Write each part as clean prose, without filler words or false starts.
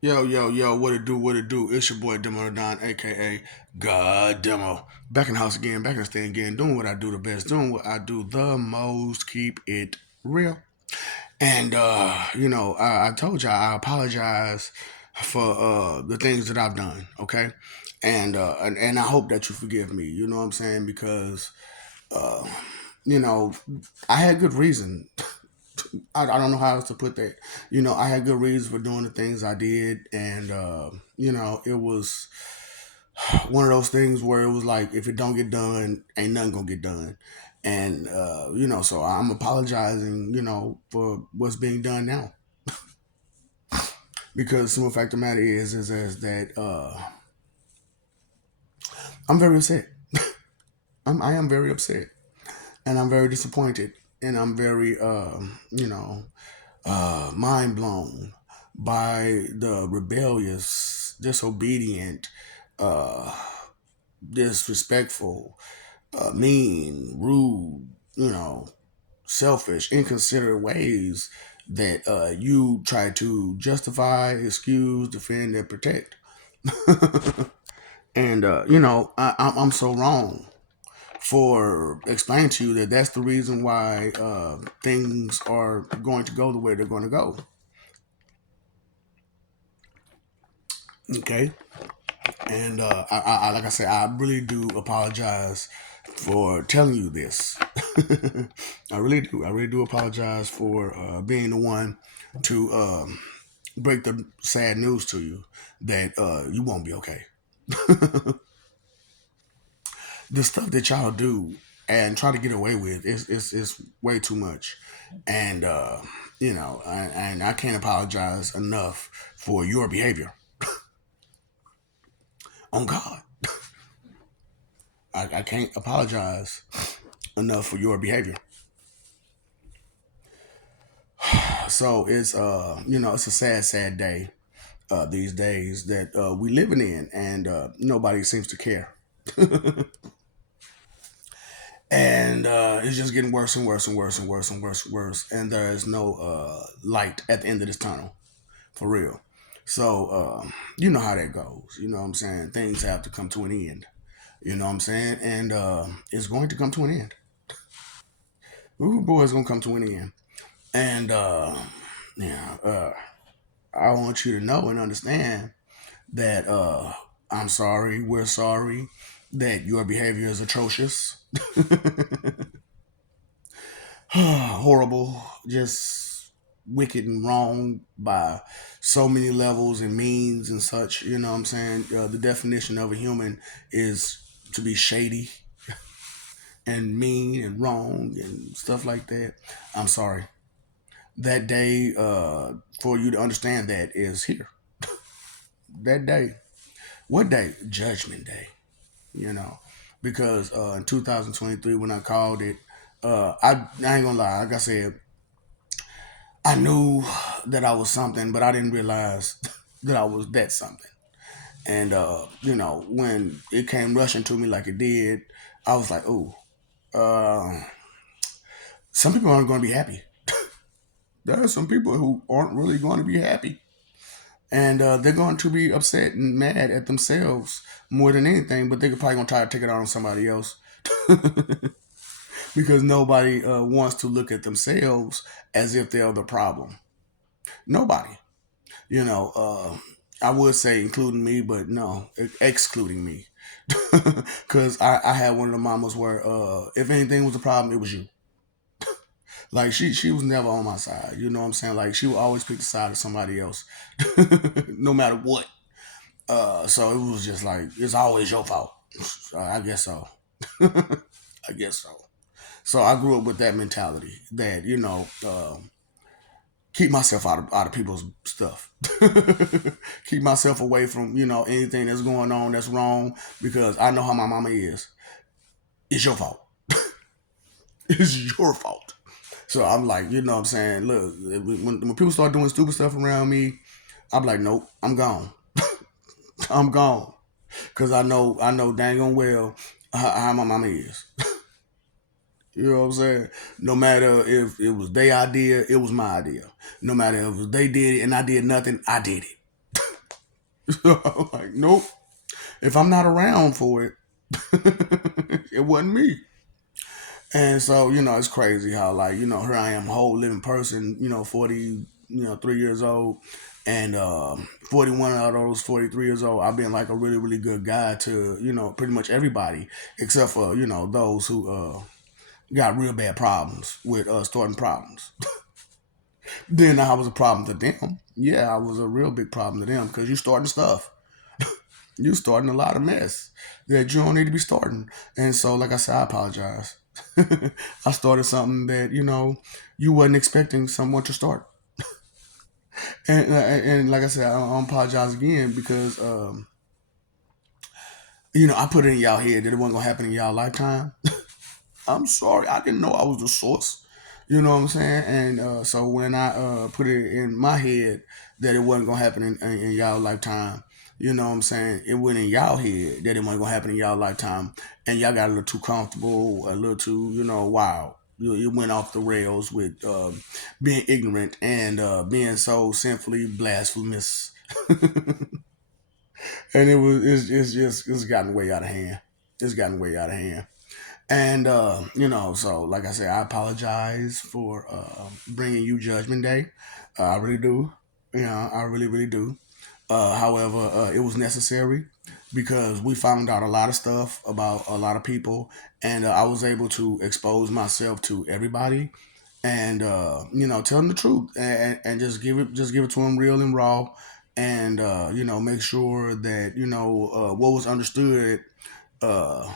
Yo, yo, yo, what it do, what it do? It's your boy Demo Don, aka God Demo. Back in the house again, back in the stand again, doing what I do the best, doing what I do the most, keep it real. And I told you I apologize for the things that I've done, okay? And I hope that you forgive me, you know what I'm saying? Because uh, you know, I had good reason. I don't know how else to put that. I had good reasons for doing the things I did, and it was one of those things where it was like, if it don't get done, ain't nothing gonna get done, and so I'm apologizing, for what's being done now, because the simple fact of the matter is that I'm very upset. I am very upset, and I'm very disappointed, and I'm very mind blown by the rebellious, disobedient, uh, disrespectful, mean, rude, selfish, inconsiderate ways that you try to justify, excuse, defend, and protect. And I'm so wrong for explaining to you that that's the reason why things are going to go the way they're going to go. Okay, and like I said, I really do apologize for telling you this. I really do. I really do apologize for being the one to break the sad news to you that you won't be okay. The stuff that y'all do and try to get away with is way too much, and and I can't apologize enough for your behavior. On God, I can't apologize enough for your behavior. So it's it's a sad day these days that we living in, and nobody seems to care. And it's just getting worse and worse and worse and worse and worse and worse, and there is no light at the end of this tunnel, for real. So you know how that goes. You know what I'm saying? Things have to come to an end. You know what I'm saying? And it's going to come to an end. Ooh, boy, it's gonna come to an end. And yeah, I want you to know and understand that I'm sorry, we're sorry that your behavior is atrocious, horrible, just wicked and wrong by so many levels and means and such. You know what I'm saying? The definition of a human is to be shady and mean and wrong and stuff like that. I'm sorry. That day, for you to understand that, is here. That day. What day? Judgment Day. You know, because in 2023 when I called it, I ain't gonna lie. Like I said, I knew that I was something, but I didn't realize that I was that something. And when it came rushing to me like it did, I was like, "Oh, uh, some people aren't going to be happy. There are some people who aren't really going to be happy, and they're going to be upset and mad at themselves more than anything. But they're probably going to try to take it out on somebody else." Because nobody wants to look at themselves as if they're the problem. Nobody. You know, I would say including me, but no, excluding me. Because I had one of the mamas where if anything was a problem, it was you. Like she was never on my side. You know what I'm saying? Like she would always pick the side of somebody else, no matter what. So it was just like it's always your fault. I guess so. I guess so. So I grew up with that mentality that keep myself out of people's stuff. Keep myself away from anything that's going on that's wrong because I know how my mama is. It's your fault. It's your fault. So I'm like, you know what I'm saying? Look, when people start doing stupid stuff around me, I'm like, nope, I'm gone. I'm gone. Cause I know dang on well how my mama is. You know what I'm saying? No matter if it was their idea, it was my idea. No matter if it was they did it and I did nothing, I did it. Like, nope. If I'm not around for it, it wasn't me. And so, it's crazy how, like, here I am, whole living person, 40, 3 years old, and 41 out of those 43 years old, I've been like a really, really good guy to, pretty much everybody, except for, those who got real bad problems with starting problems. Then I was a problem to them. Yeah, I was a real big problem to them because you starting stuff. You starting a lot of mess that you don't need to be starting. And so, like I said, I apologize. I started something that you wasn't expecting someone to start. And like I said, I apologize again because I put it in y'all head that it wasn't gonna happen in y'all lifetime. I'm sorry, I didn't know I was the source. You know what I'm saying? And so when I put it in my head that it wasn't gonna happen in y'all lifetime, you know what I'm saying? It went in y'all head that it wasn't gonna happen in y'all lifetime, and y'all got a little too comfortable, a little too, wild. You went off the rails with being ignorant and being so sinfully blasphemous, and it's gotten way out of hand. It's gotten way out of hand. And so like I said, I apologize for bringing you Judgment Day. I really do. I really, really do. However, it was necessary because we found out a lot of stuff about a lot of people, and I was able to expose myself to everybody, and tell them the truth, and just give it to them real and raw, and make sure that what was understood. Uh,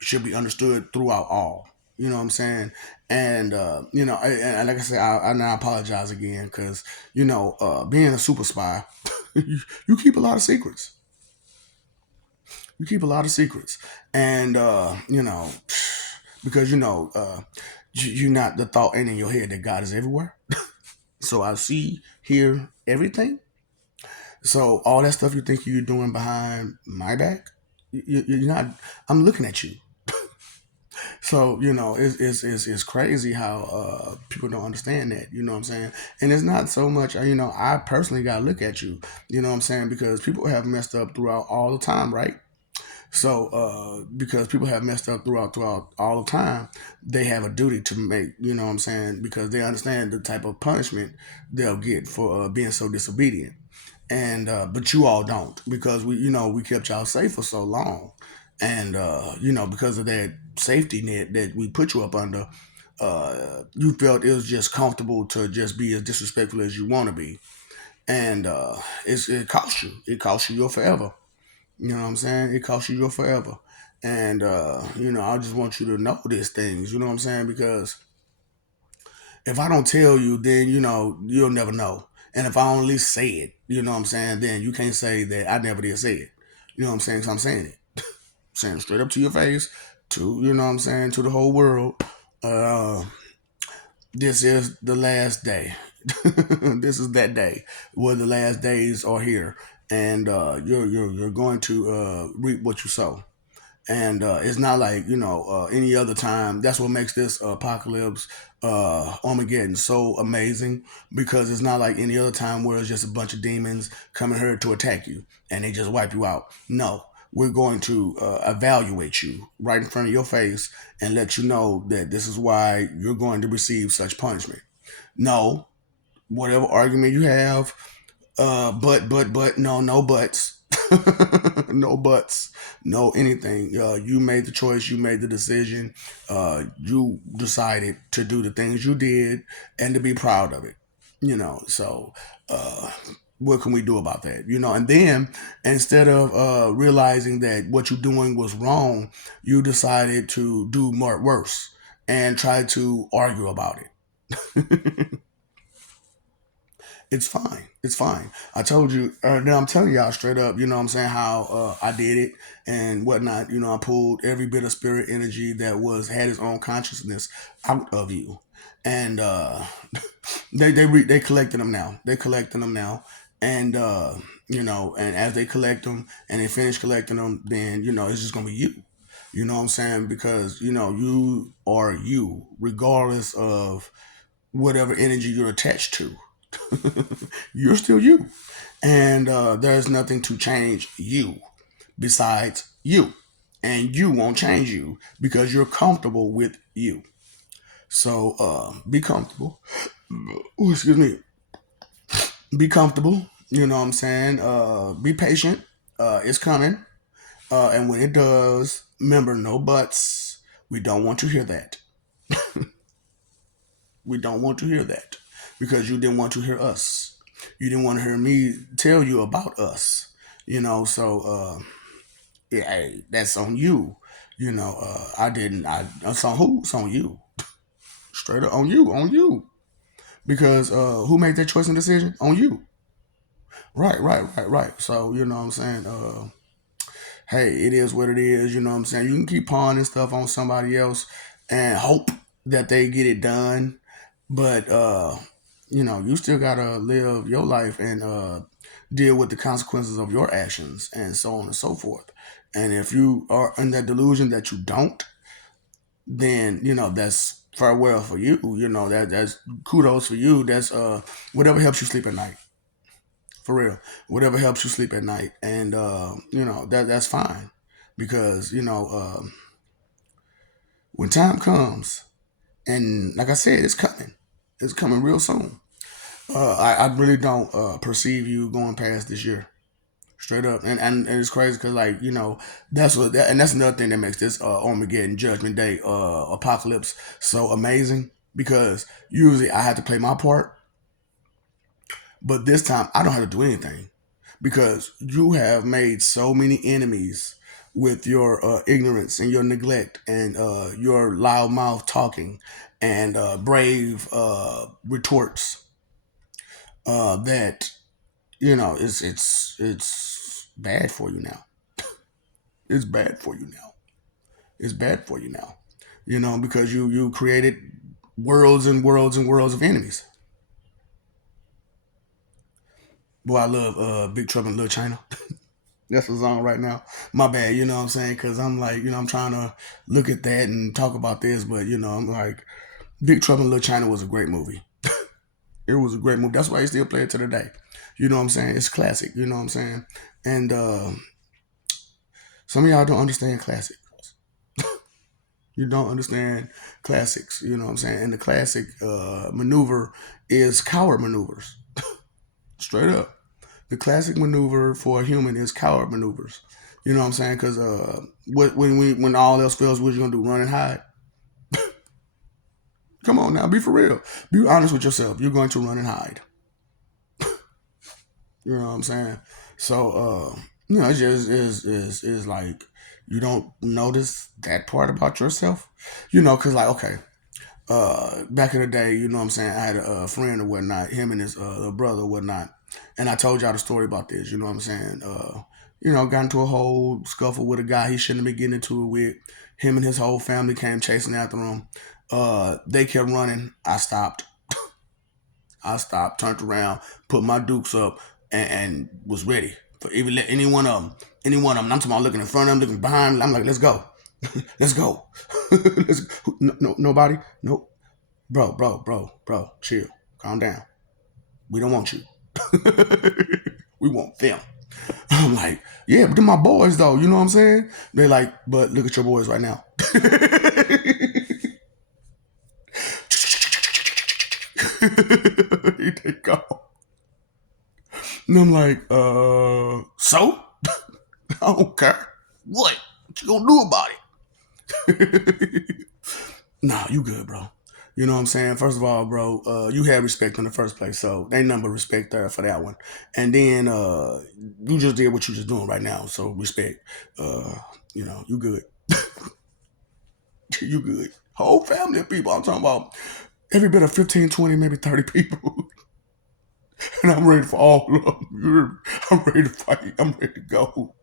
should be understood throughout all. You know what I'm saying? And and like I said, I apologize again because being a super spy, you keep a lot of secrets. You keep a lot of secrets, and because you're not the thought ain't in your head that God is everywhere. So I see, hear everything. So all that stuff you think you're doing behind my back, you're not. I'm looking at you. So it's crazy how people don't understand that. You know what I'm saying? And it's not so much. I personally got to look at you. You know what I'm saying? Because people have messed up throughout all the time, right? So because people have messed up throughout all the time, they have a duty to make. You know what I'm saying? Because they understand the type of punishment they'll get for being so disobedient. And but you all don't because we kept y'all safe for so long, and because of that safety net that we put you up under, you felt it was just comfortable to just be as disrespectful as you want to be, and it cost you. It cost you your forever. You know what I'm saying? It cost you your forever, and I just want you to know these things. You know what I'm saying? Because if I don't tell you, then you'll never know. And if I don't at least say it, you know what I'm saying, then you can't say that I never did say it. You know what I'm saying? Because I'm saying it. Saying it straight up to your face, to to the whole world. Uh, this is the last day. This is that day where the last days are here, and you're going to reap what you sow. And it's not like any other time. That's what makes this apocalypse Armageddon so amazing, because it's not like any other time where it's just a bunch of demons coming here to attack you and they just wipe you out. No, we're going to evaluate you right in front of your face and let you know that this is why you're going to receive such punishment. No, whatever argument you have, but, no buts. No buts, no anything. You made the choice, you made the decision, you decided to do the things you did and to be proud of it. So uh, what can we do about that? And then instead of realizing that what you're doing was wrong, you decided to do more worse and try to argue about it. It's fine. It's fine. I told you. Now I'm telling y'all straight up. You know what I'm saying, how I did it and whatnot. I pulled every bit of spirit energy that had its own consciousness out of you, and they collecting them now. They collecting them now, and and as they collect them and they finish collecting them, then it's just gonna be you. You know what I'm saying? Because you are you, regardless of whatever energy you're attached to. You're still you. And there's nothing to change you besides you. And you won't change you because you're comfortable with you. So be comfortable. Ooh, excuse me. Be comfortable. You know what I'm saying? Be patient. It's coming. And when it does, remember, no buts. We don't want to hear that. We don't want to hear that because you didn't want to hear us. You didn't want to hear me tell you about us. So yeah, hey, that's on you. I didn't. That's on who? It's on you. Straight up on you. On you. Because who made that choice and decision? On you. Right, right, right, right. So you know what I'm saying. Hey, it is what it is. You know what I'm saying. You can keep pawning stuff on somebody else and hope that they get it done, but you still gotta live your life and deal with the consequences of your actions and so on and so forth. And if you are in that delusion that you don't, then that's farewell for you. That's kudos for you. That's whatever helps you sleep at night. For real, whatever helps you sleep at night, and that's fine, because when time comes, and like I said, it's coming real soon. I really don't perceive you going past this year, straight up, and it's crazy because that's another thing that makes this Armageddon Judgment Day apocalypse so amazing, because usually I have to play my part, but this time I don't have to do anything because you have made so many enemies with your ignorance and your neglect and your loudmouth talking and brave retorts that it's bad for you now. It's bad for you now. It's bad for you now. Because you created worlds and worlds and worlds of enemies. Boy, I love Big Trouble in Little China. That's the song right now. My bad, you know what I'm saying? Because I'm like, I'm trying to look at that and talk about this, but I'm like, Big Trouble in Little China was a great movie. It was a great movie. That's why I still play it to the day. You know what I'm saying? It's classic. You know what I'm saying? And some of y'all don't understand classics. You don't understand classics. You know what I'm saying? And the classic maneuver is coward maneuvers. Straight up. The classic maneuver for a human is coward maneuvers. You know what I'm saying? Because when all else fails, what you gonna do? Run and hide? Come on now, be for real. Be honest with yourself. You're going to run and hide. You know what I'm saying? So it just is like you don't notice that part about yourself. Because like okay, back in the day, you know what I'm saying, I had a friend or whatnot, him and his brother or whatnot, and I told y'all the story about this. You know what I'm saying? Got into a whole scuffle with a guy he shouldn't have been getting into it with. Him and his whole family came chasing after him. They kept running. I stopped. I stopped, turned around, put my dukes up, and was ready for even let any one of them. Any one of them. I'm talking about looking in front of them, looking behind them. I'm like, let's go. Let's go. Nobody? Nope. Bro, chill. Calm down. We don't want you. We want them. I'm like, yeah, but they're my boys though. You know what I'm saying? They're like, but look at your boys right now. Here they go. And I'm like, so? I don't care. What you gonna do about it? Nah, you good, bro. You know what I'm saying? First of all, bro, you had respect in the first place, so they number respect there for that one. And then you just did what you just doing right now, so respect. You good. You good. Whole family of people. I'm talking about every bit of 15, 20, maybe 30 people. And I'm ready for all of them. I'm ready to fight. I'm ready to go.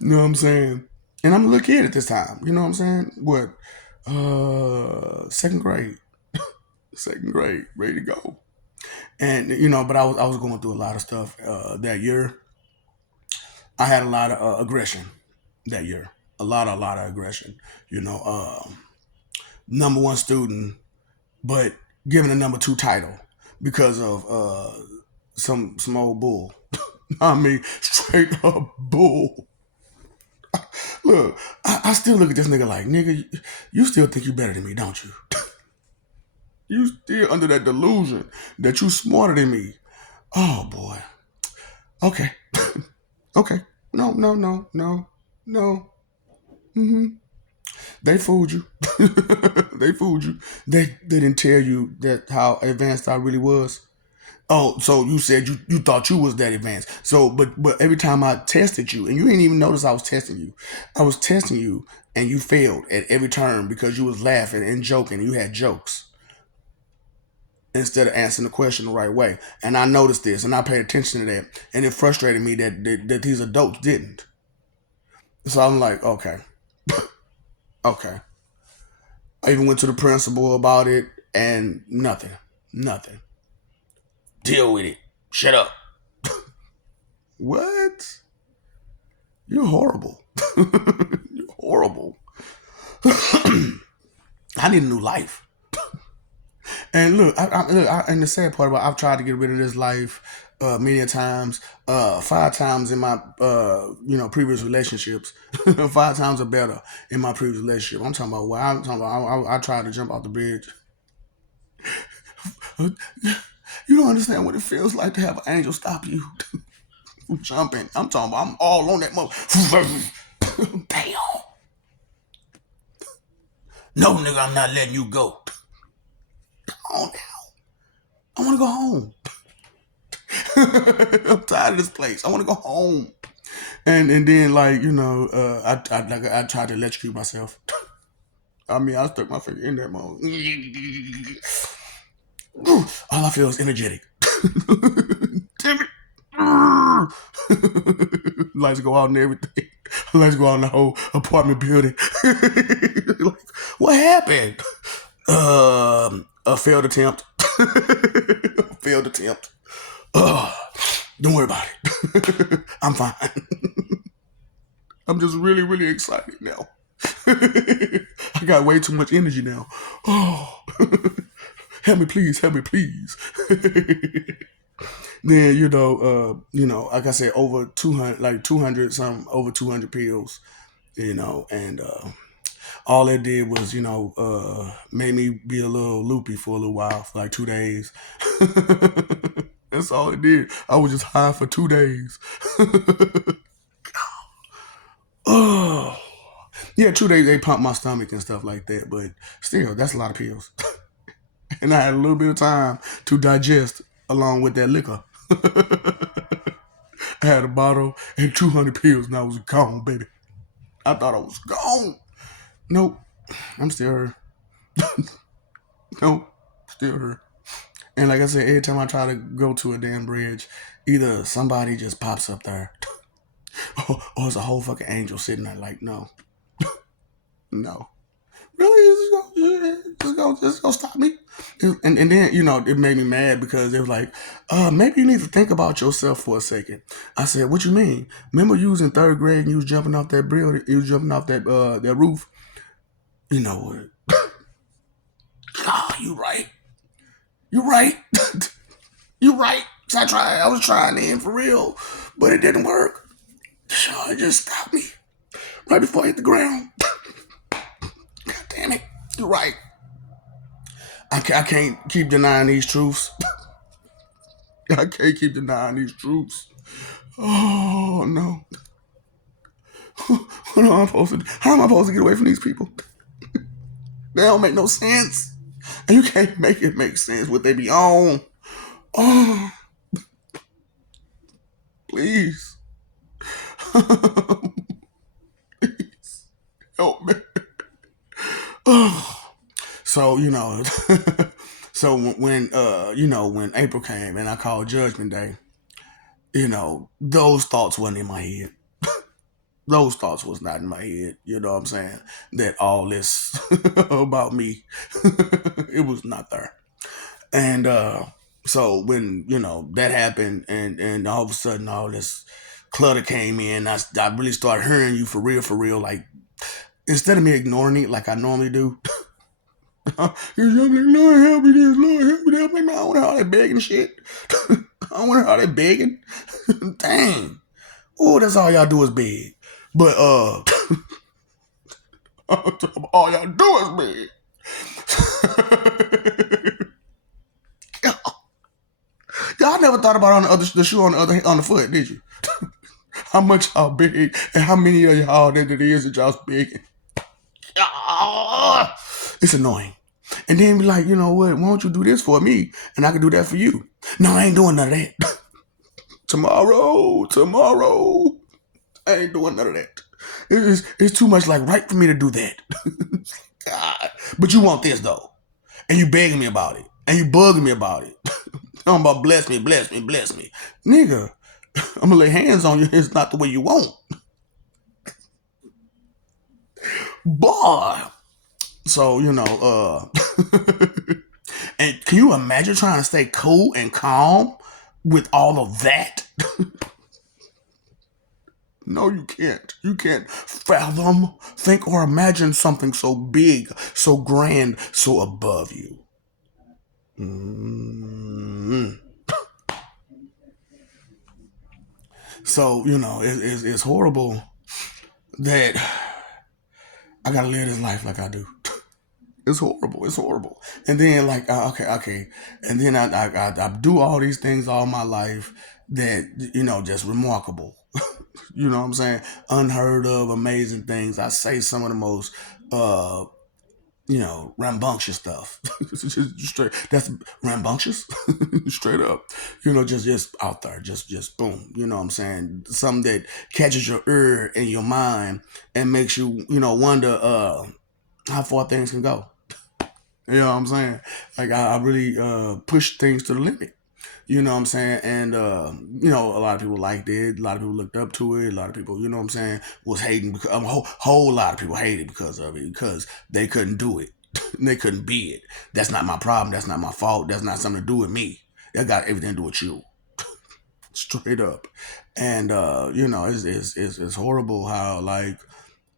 You know what I'm saying? And I'm a little kid at this time. You know what I'm saying? What? Second grade. Second grade. Ready to go. And but I was going through a lot of stuff that year. I had a lot of aggression that year. A lot of aggression. You know, number one student, but given a number two title because of some old bull. I mean, straight up bull. Look, I still look at this nigga like, nigga, you still think you better than me, don't you? You still under that delusion that you smarter than me. Oh boy. Okay. Okay. No, no, no, no, no. Mm-hmm. They fooled you. They fooled you. They didn't tell you that how advanced I really was. Oh, so you said you thought you was that advanced. So but every time I tested you, and you didn't even notice I was testing you. I was testing you and you failed at every turn because you was laughing and joking. You had jokes instead of answering the question the right way. And I noticed this and I paid attention to that. And it frustrated me that these adults didn't. So I'm like, okay, okay. I even went to the principal about it and nothing. Nothing. Deal with it. Shut up. What? You're horrible. You're horrible. I need a new life. And look, and the sad part about I've tried to get rid of this life many times, 5 times in my previous relationships, 5 times or better in my previous relationship. I'm talking about what I'm talking about. I tried to jump off the bridge. You don't understand what it feels like to have an angel stop you from jumping. I'm talking about I'm all on that mother. Bam. No, nigga, I'm not letting you go. Come on now. I want to go home. I'm tired of this place. I want to go home. And then I tried to electrocute myself. I mean, I stuck my finger in that mode. All I feel is energetic. Damn it. Lights go out and everything. Lights go out in the whole apartment building. Like, what happened? A failed attempt. Failed attempt. Don't worry about it. I'm fine. I'm just really, really excited now. I got way too much energy now. Oh, help me, please. Help me, please. Then like I said, over 200, like 200 some, over 200 pills. And all it did was, made me be a little loopy for a little while, for like 2 days. That's all it did. I was just high for 2 days. Oh, yeah, 2 days they pumped my stomach and stuff like that, but still, that's a lot of pills. And I had a little bit of time to digest along with that liquor. I had a bottle and 200 pills, and I was gone, baby. I thought I was gone. Nope, I'm still here. Nope, still here. And like I said, every time I try to go to a damn bridge, either somebody just pops up there, or it's a whole fucking angel sitting there. Like, no, no, really, just go stop me. And then it made me mad because it was like, maybe you need to think about yourself for a second. I said, what you mean? Remember you was in 3rd grade and you was jumping off that building, you was jumping off that roof. You know what? Oh, you right. You're right. You're right. So I was trying in for real, but it didn't work. So it just stopped me right before I hit the ground. God damn it. You're right. I can't keep denying these truths. I can't keep denying these truths. Oh no. What am I supposed to do? How am I supposed to get away from these people? They don't make no sense. And you can't make it make sense what they be on. Oh, please. Please. Help me. Oh. So, so when April came and I called Judgment Day, those thoughts wasn't in my head. Those thoughts was not in my head. You know what I'm saying? That all this about me, it was not there. And so when that happened, and all of a sudden all this clutter came in, I really started hearing you for real. Like instead of me ignoring it like I normally do. I'm like, Lord help me this, Lord help me that. I'm like, no, I don't know all that begging shit. I wonder how they begging. Dang. Oh, that's all y'all do is beg. But all y'all do is beg. Y'all never thought about on the shoe on the foot, did you? How much y'all big and how many of y'all that it is that y'all big. It's annoying. And then be like, you know what? Why don't you do this for me and I can do that for you? No, I ain't doing none of that. Tomorrow. I ain't doing none of that. It's too much like right for me to do that. God. But you want this though. And you begging me about it. And you bugging me about it. Talking about bless me. Nigga, I'm gonna lay hands on you. It's not the way you want. Boy. So, and can you imagine trying to stay cool and calm with all of that? No, you can't. You can't fathom, think, or imagine something so big, so grand, so above you. Mm. So, it's horrible that I gotta live this life like I do. It's horrible. It's horrible. And then like, okay. And then I do all these things all my life that, just remarkable. You know what I'm saying? Unheard of, amazing things. I say some of the most, uh, rambunctious stuff. Straight. That's rambunctious. Straight up. Just out there. Just boom. You know what I'm saying? Something that catches your ear and your mind and makes you, wonder how far things can go. You know what I'm saying? Like I really push things to the limit. You know what I'm saying? And a lot of people liked it. A lot of people looked up to it. A lot of people, you know what I'm saying, was hating because a whole lot of people hated because of it because they couldn't do it. They couldn't be it. That's not my problem. That's not my fault. That's not something to do with me. That got everything to do with you. Straight up. And it's horrible how like,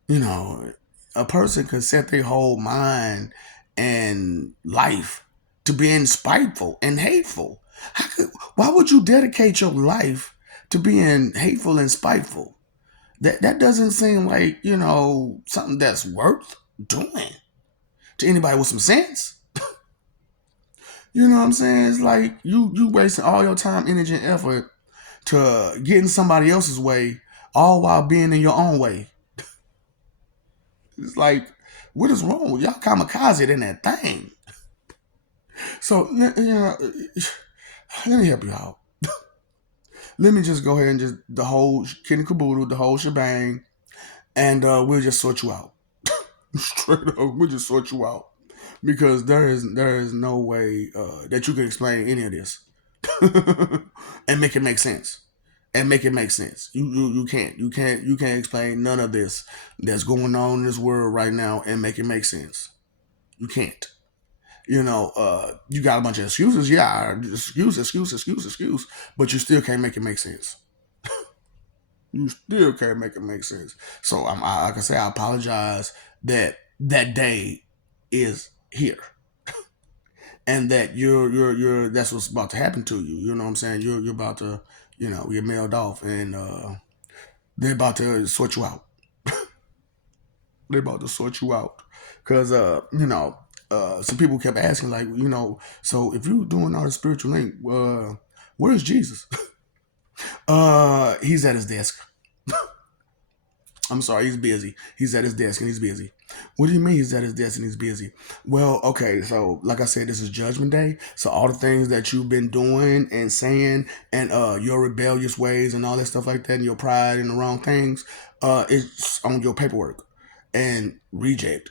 you know, a person can set their whole mind and life to being spiteful and hateful. Why would you dedicate your life to being hateful and spiteful? That doesn't seem like, something that's worth doing to anybody with some sense. You know what I'm saying? It's like you wasting all your time, energy, and effort to get in somebody else's way, all while being in your own way. It's like, what is wrong with y'all kamikaze in that thing? So, let me help you out. Let me just go ahead and just the whole kid and caboodle, the whole shebang, and we'll just sort you out. Straight up, we'll just sort you out because there is no way that you can explain any of this and make it make sense. And make it make sense. You can't explain none of this that's going on in this world right now and make it make sense. You can't. You got a bunch of excuses. Yeah, excuse, but you still can't make it make sense. You still can't make it make sense. So like I say, I apologize that that day is here, and that you're that's what's about to happen to you. You know what I'm saying? You're about to, you're mailed off, and they're about to sort you out. They're about to sort you out, cause some people kept asking like, so if you're doing all the spiritual link, where's Jesus? He's at his desk. I'm sorry, he's busy. He's at his desk and he's busy. What do you mean he's at his desk and he's busy? Well, okay, so like I said, this is Judgment Day. So all the things that you've been doing and saying and your rebellious ways and all that stuff like that and your pride and the wrong things, it's on your paperwork. And reject.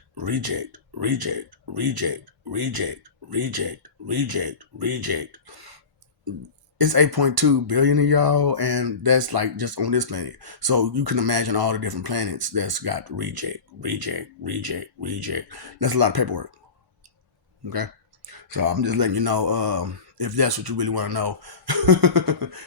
It's 8.2 billion of y'all, and that's like just on this planet. So you can imagine all the different planets that's got reject. That's a lot of paperwork. Okay, so I'm just letting you know if that's what you really want to know.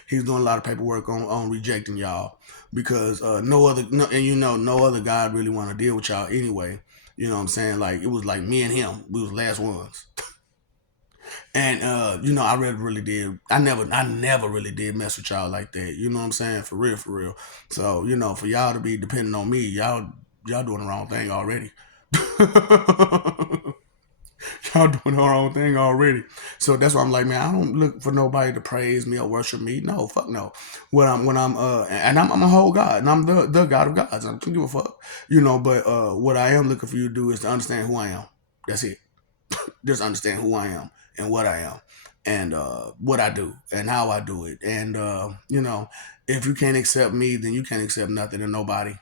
He's doing a lot of paperwork on rejecting y'all because no other God really want to deal with y'all anyway. You know what I'm saying? Like it was like me and him. We was the last ones. And you know, I really did. I never really did mess with y'all like that. You know what I'm saying? For real, for real. So, you know, for y'all to be depending on me, y'all doing the wrong thing already. Y'all doing the wrong thing already. So that's why I'm like, man, I don't look for nobody to praise me or worship me. No, fuck no. When I'm and I'm a whole God and I'm the God of gods. I don't give a fuck. You know, but what I am looking for you to do is to understand who I am. That's it. Just understand who I am and what I am and what I do and how I do it. And you know, if you can't accept me, then you can't accept nothing and nobody.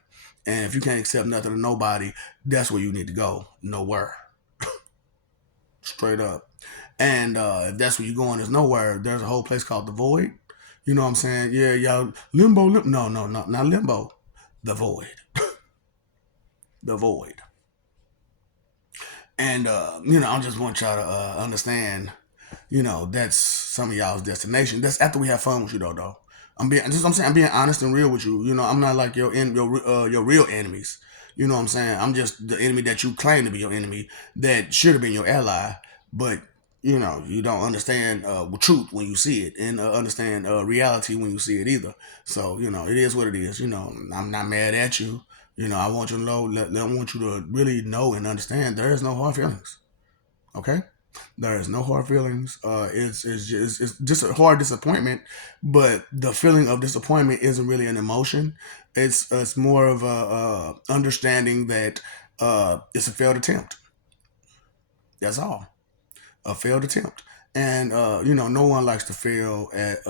And if you can't accept nothing and nobody, that's where you need to go. Nowhere. Straight up. And if that's where you're going, there's nowhere. There's a whole place called the Void. You know what I'm saying? Yeah, y'all limbo. No, no, no, not limbo. The Void. The Void. And you know, I just want y'all to understand. You know, that's some of y'all's destination. That's after we have fun with you, though. I'm saying, I'm being honest and real with you. You know, I'm not like your real enemies. You know what I'm saying? I'm just the enemy that you claim to be your enemy that should have been your ally, but you know, you don't understand truth when you see it, and understand reality when you see it either. So you know, it is what it is. You know, I'm not mad at you. You know, I want you to know. I want you to really know and understand. There is no hard feelings. Okay. There is no hard feelings. It's just a hard disappointment, but the feeling of disappointment isn't really an emotion. It's more of a understanding that it's a failed attempt. That's all, a failed attempt. And you know, no one likes to fail at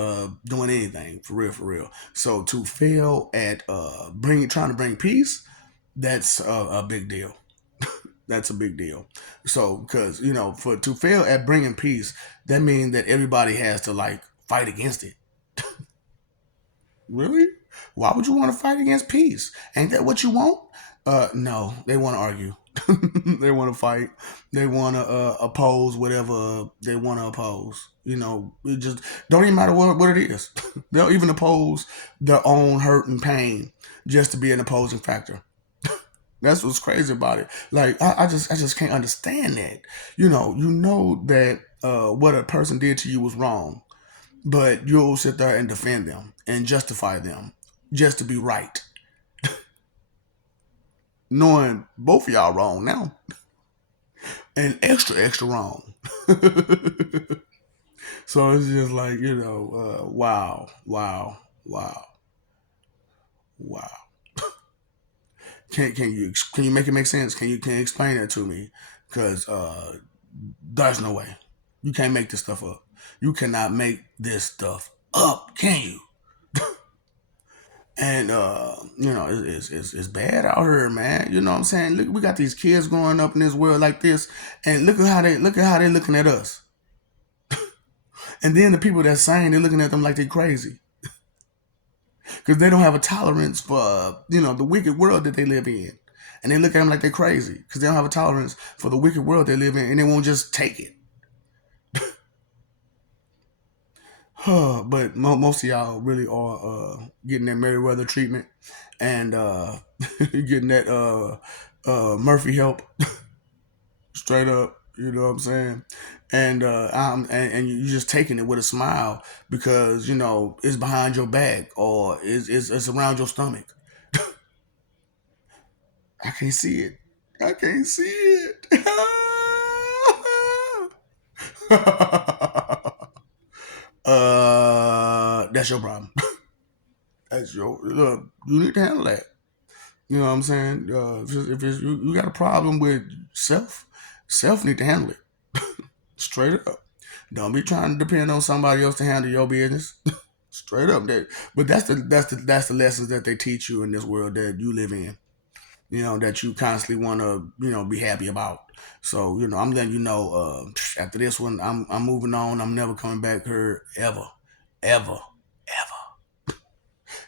doing anything for real, for real. So to fail at trying to bring peace, that's a big deal. That's a big deal. So, because you know, for to fail at bringing peace, that means that everybody has to like fight against it. Really? Why would you want to fight against peace? Ain't that what you want? No, they want to argue. They want to fight. They want to oppose whatever they want to oppose. You know, it just don't even matter what it is. They'll even oppose their own hurt and pain just to be an opposing factor. That's what's crazy about it. Like I just can't understand that. You know that what a person did to you was wrong, but you'll sit there and defend them and justify them just to be right, knowing both of y'all wrong now and extra wrong. So it's just like wow, wow, wow, wow. Can you make it make sense? Can you explain that to me? Because there's no way. You can't make this stuff up. You cannot make this stuff up, can you? And it's bad out here, man. You know what I'm saying? Look, we got these kids growing up in this world like this, and look at how they looking at us. And then the people that's saying they're looking at them like they're crazy because they don't have a tolerance for the wicked world that they live in, and they look at them like they're crazy because they don't have a tolerance for the wicked world they live in, and they won't just take it. But most of y'all really are getting that Meriwether treatment and getting that Murphy help straight up. You know what I'm saying? And and you're just taking it with a smile because it's behind your back or it's around your stomach. I can't see it. I can't see it. That's your problem. That's your look. You need to handle that. You know what I'm saying? If you got a problem with self, self need to handle it straight up. Don't be trying to depend on somebody else to handle your business. Straight up, but that's the lessons that they teach you in this world that you live in. That you constantly want to be happy about. So I'm letting you know. After this one, I'm moving on. I'm never coming back here ever, ever, ever.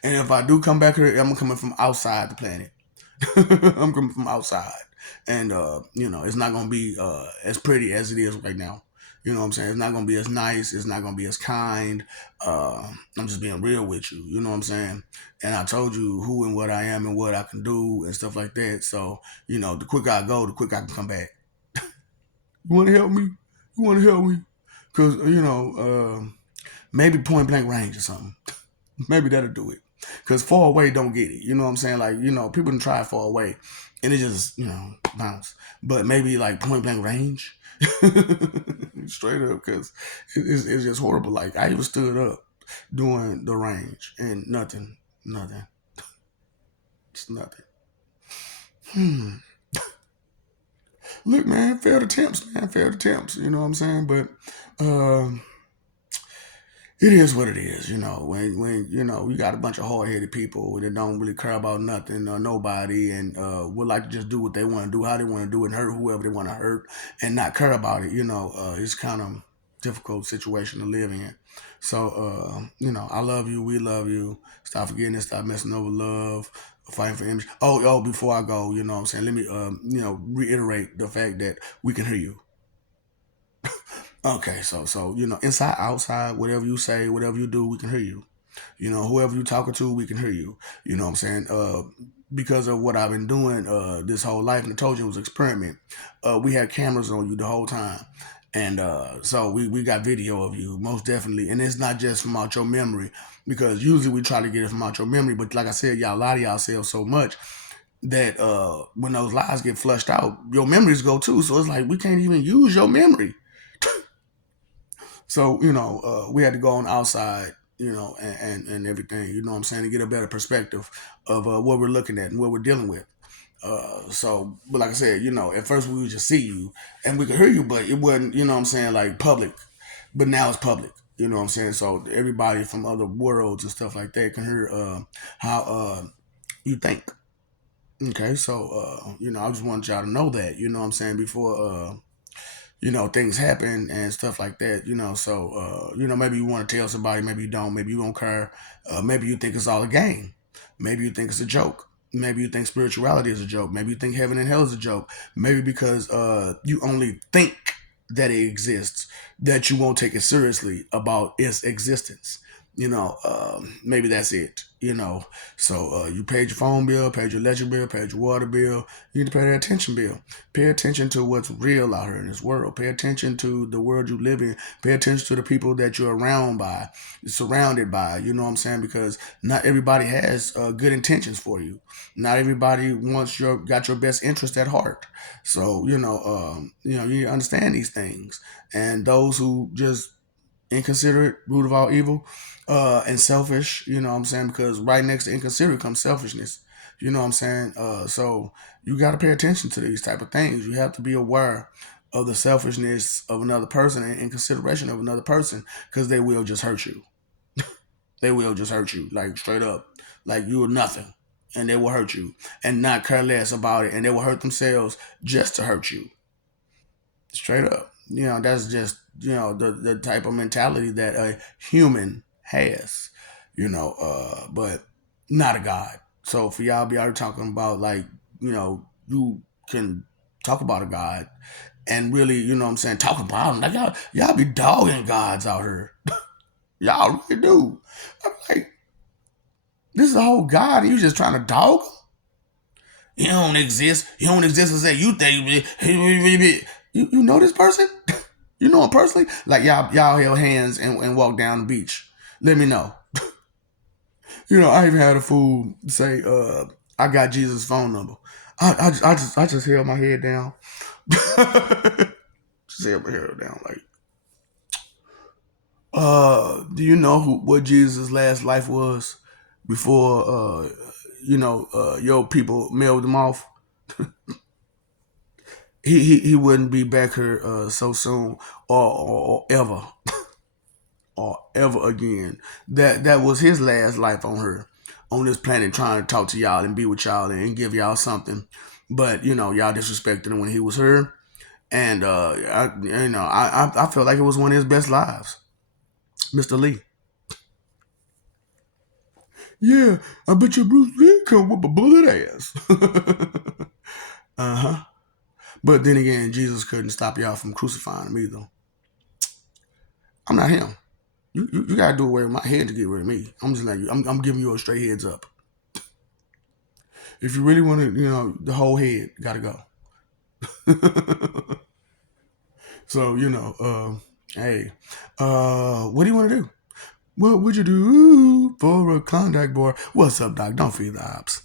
And if I do come back here, I'm coming from outside the planet. I'm coming from outside, and it's not gonna be as pretty as it is right now. You know what I'm saying? It's not gonna be as nice. It's not gonna be as kind. I'm just being real with you. You know what I'm saying? And I told you who and what I am and what I can do and stuff like that. So the quicker I go, the quicker I can come back. You want to help me? You want to help me? Cause maybe point blank range or something. Maybe that'll do it. Cause far away don't get it. You know what I'm saying? Like people can try far away, and it just bounce. But maybe like point blank range, straight up. Cause it's just horrible. Like I even stood up doing the range and nothing, it's nothing. Hmm. Look, man, failed attempts, man, failed attempts. You know what I'm saying? But um, it is what it is. When you got a bunch of hard headed people that don't really care about nothing or nobody, and would like to just do what they want to do, how they want to do it, and hurt whoever they want to hurt, and not care about it. It's kind of difficult situation to live in. So, I love you. We love you. Stop forgetting this. Stop messing over love. Fighting for image. Oh, before I go, you know what I'm saying? Let me, reiterate the fact that we can hear you. Okay, so inside, outside, whatever you say, whatever you do, we can hear you. Whoever you talking to, we can hear you. You know what I'm saying? Because of what I've been doing this whole life, and I told you it was an experiment. We had cameras on you the whole time. And so we got video of you, most definitely. And it's not just from out your memory, because usually we try to get it from out your memory. But like I said, y'all lie to yourselves so much that when those lies get flushed out, your memories go too. So it's like we can't even use your memory. So we had to go on outside, and everything. You know what I'm saying, to get a better perspective of what we're looking at and what we're dealing with. But like I said, at first we would just see you and we could hear you, but it wasn't, what I'm saying, like public. But now it's public. You know what I'm saying? So everybody from other worlds and stuff like that can hear how you think. Okay, so I just want y'all to know that, what I'm saying, before things happen and stuff like that, so maybe you want to tell somebody, maybe you don't, maybe you don't care, maybe you think it's all a game, maybe you think it's a joke, maybe you think spirituality is a joke, maybe you think heaven and hell is a joke, maybe because you only think that it exists, that you won't take it seriously about its existence. Maybe that's it. So you paid your phone bill, paid your electric bill, paid your water bill. You need to pay that attention bill. Pay attention to what's real out here in this world. Pay attention to the world you live in. Pay attention to the people that you're around by, surrounded by. You know what I'm saying? Because not everybody has good intentions for you. Not everybody got your best interest at heart. So you understand these things, and those who just inconsiderate, root of all evil, and selfish, what I'm saying? Because right next to inconsiderate comes selfishness. You know what I'm saying? So you got to pay attention to these type of things. You have to be aware of the selfishness of another person and in consideration of another person, because they will just hurt you. They will just hurt you, like straight up. Like you are nothing. And they will hurt you and not care less about it. And they will hurt themselves just to hurt you. Straight up. That's just, the type of mentality that a human has, but not a God. So for y'all be out here talking about, like, you can talk about a God and really, what I'm saying, talk about him. Like y'all be dogging gods out here. Y'all really do. I'm like, this is a whole God and you just trying to dog him? He don't exist. He don't exist and say you think you know this person? You know him personally? Like y'all held hands and walked down the beach. Let me know. I even had a fool say, I got Jesus' phone number. I just held my head down. Just held my head down like, do you know what Jesus' last life was before your people mailed him off? He wouldn't be back here so soon or ever or ever again. That was his last life on her, on this planet, trying to talk to y'all and be with y'all and give y'all something. But y'all disrespected him when he was here, and I felt like it was one of his best lives, Mr. Lee. Yeah, I bet you Bruce Lee come with a bullet ass. Uh-huh. But then again, Jesus couldn't stop y'all from crucifying him either. I'm not him. You gotta do away with my head to get rid of me. I'm just like you. I'm giving you a straight heads up. If you really want to, the whole head gotta go. So Hey, what do you want to do? What would you do for a contact board? What's up, Doc? Don't feed the ops.